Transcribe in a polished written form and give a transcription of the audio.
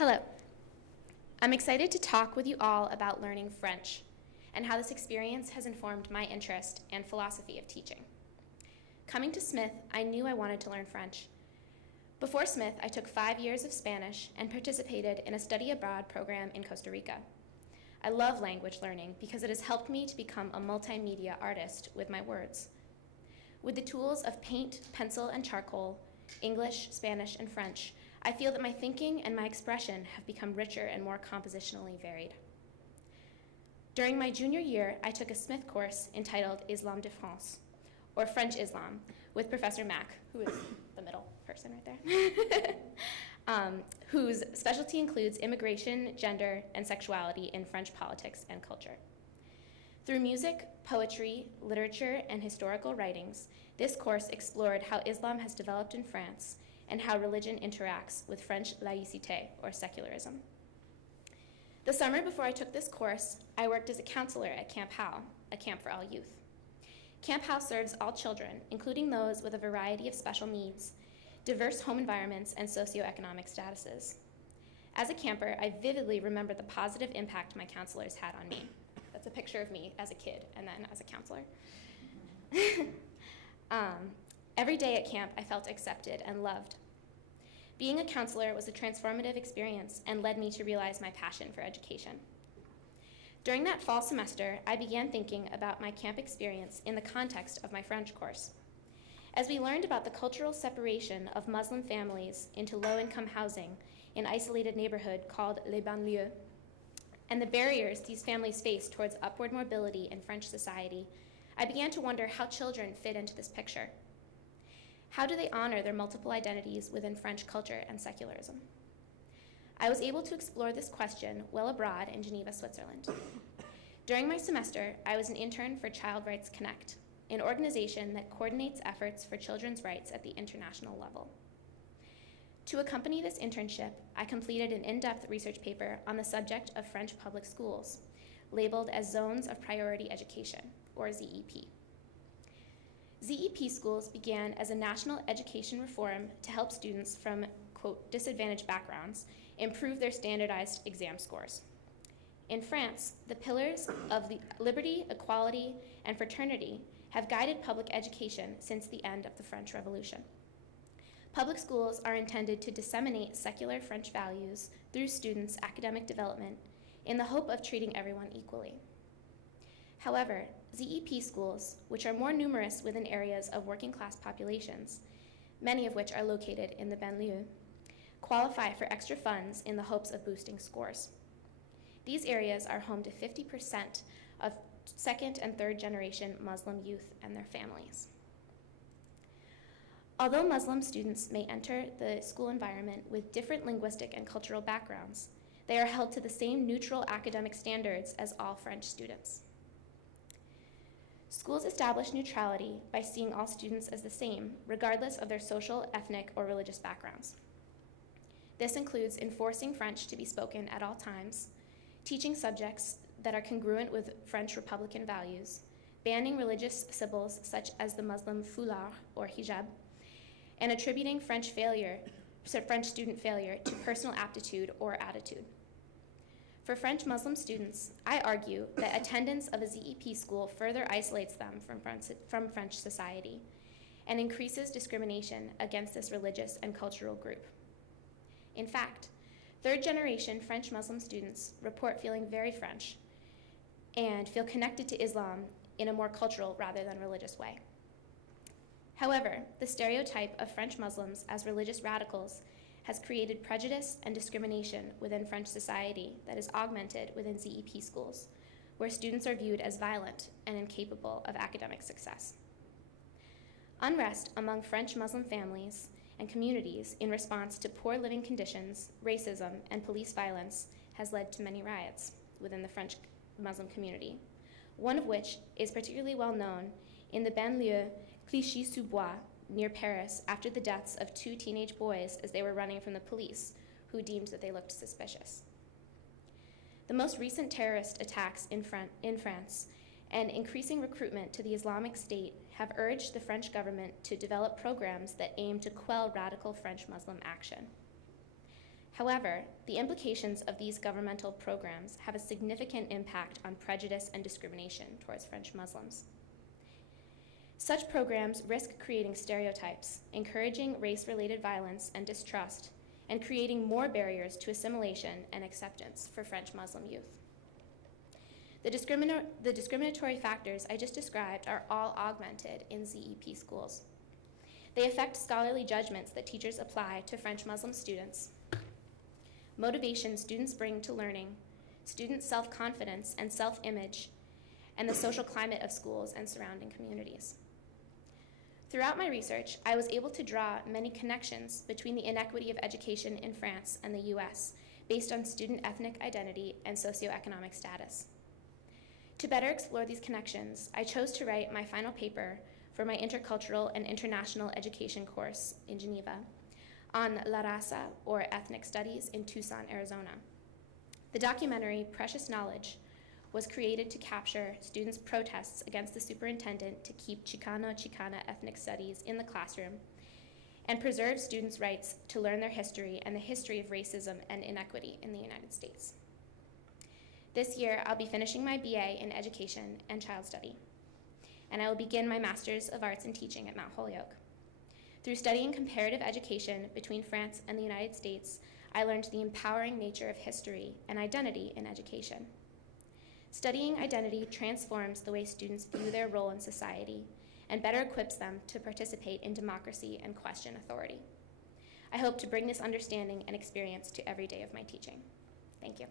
Hello. I'm excited to talk with you all about learning French and how this experience has informed my interest and philosophy of teaching. Coming to Smith, I knew I wanted to learn French. Before Smith, I took 5 years of Spanish and participated in a study abroad program in Costa Rica. I love language learning because it has helped me to become a multimedia artist with my words. With the tools of paint, pencil, and charcoal, English, Spanish, and French, I feel that my thinking and my expression have become richer and more compositionally varied. During my junior year, I took a Smith course entitled Islam de France, or French Islam, with Professor Mack, who is the middle person right there, whose specialty includes immigration, gender, and sexuality in French politics and culture. Through music, poetry, literature, and historical writings, this course explored how Islam has developed in France and how religion interacts with French laïcité, or secularism. The summer before I took this course, I worked as a counselor at Camp Howe, a camp for all youth. Camp Howe serves all children, including those with a variety of special needs, diverse home environments, and socioeconomic statuses. As a camper, I vividly remember the positive impact my counselors had on me. That's a picture of me as a kid and then as a counselor. Every day at camp, I felt accepted and loved. Being a counselor was a transformative experience and led me to realize my passion for education. During that fall semester, I began thinking about my camp experience in the context of my French course. As we learned about the cultural separation of Muslim families into low-income housing in an isolated neighborhood called Les Banlieues, and the barriers these families face towards upward mobility in French society, I began to wonder how children fit into this picture. How do they honor their multiple identities within French culture and secularism? I was able to explore this question while abroad in Geneva, Switzerland. During my semester, I was an intern for Child Rights Connect, an organization that coordinates efforts for children's rights at the international level. To accompany this internship, I completed an in-depth research paper on the subject of French public schools, labeled as Zones of Priority Education, or ZEP. ZEP schools began as a national education reform to help students from, quote, disadvantaged backgrounds improve their standardized exam scores. In France, the pillars of the liberty, equality, and fraternity have guided public education since the end of the French Revolution. Public schools are intended to disseminate secular French values through students' academic development in the hope of treating everyone equally. However, ZEP schools, which are more numerous within areas of working-class populations, many of which are located in the banlieue, qualify for extra funds in the hopes of boosting scores. These areas are home to 50% of second and third generation Muslim youth and their families. Although Muslim students may enter the school environment with different linguistic and cultural backgrounds, they are held to the same neutral academic standards as all French students. Schools establish neutrality by seeing all students as the same, regardless of their social, ethnic, or religious backgrounds. This includes enforcing French to be spoken at all times, teaching subjects that are congruent with French Republican values, banning religious symbols such as the Muslim foulard or hijab, and attributing French student failure to personal aptitude or attitude. For French Muslim students, I argue that attendance of a ZEP school further isolates them from French society and increases discrimination against this religious and cultural group. In fact, third-generation French Muslim students report feeling very French and feel connected to Islam in a more cultural rather than religious way. However, the stereotype of French Muslims as religious radicals has created prejudice and discrimination within French society that is augmented within ZEP schools, where students are viewed as violent and incapable of academic success. Unrest among French Muslim families and communities in response to poor living conditions, racism, and police violence has led to many riots within the French Muslim community, one of which is particularly well known in the banlieue Clichy-sous-Bois near Paris after the deaths of 2 teenage boys as they were running from the police, who deemed that they looked suspicious. The most recent terrorist attacks in France and increasing recruitment to the Islamic State have urged the French government to develop programs that aim to quell radical French Muslim action. However, the implications of these governmental programs have a significant impact on prejudice and discrimination towards French Muslims. Such programs risk creating stereotypes, encouraging race-related violence and distrust, and creating more barriers to assimilation and acceptance for French Muslim youth. The discriminatory factors I just described are all augmented in ZEP schools. They affect scholarly judgments that teachers apply to French Muslim students, motivation students bring to learning, student self-confidence and self-image, and the social climate of schools and surrounding communities. Throughout my research, I was able to draw many connections between the inequity of education in France and the US based on student ethnic identity and socioeconomic status. To better explore these connections, I chose to write my final paper for my intercultural and international education course in Geneva on La Raza, or ethnic studies, in Tucson, Arizona. The documentary, Precious Knowledge, was created to capture students' protests against the superintendent to keep Chicano-Chicana ethnic studies in the classroom and preserve students' rights to learn their history and the history of racism and inequity in the United States. This year, I'll be finishing my BA in Education and Child Study, and I will begin my Master's of Arts in Teaching at Mount Holyoke. Through studying comparative education between France and the United States, I learned the empowering nature of history and identity in education. Studying identity transforms the way students view their role in society and better equips them to participate in democracy and question authority. I hope to bring this understanding and experience to every day of my teaching. Thank you.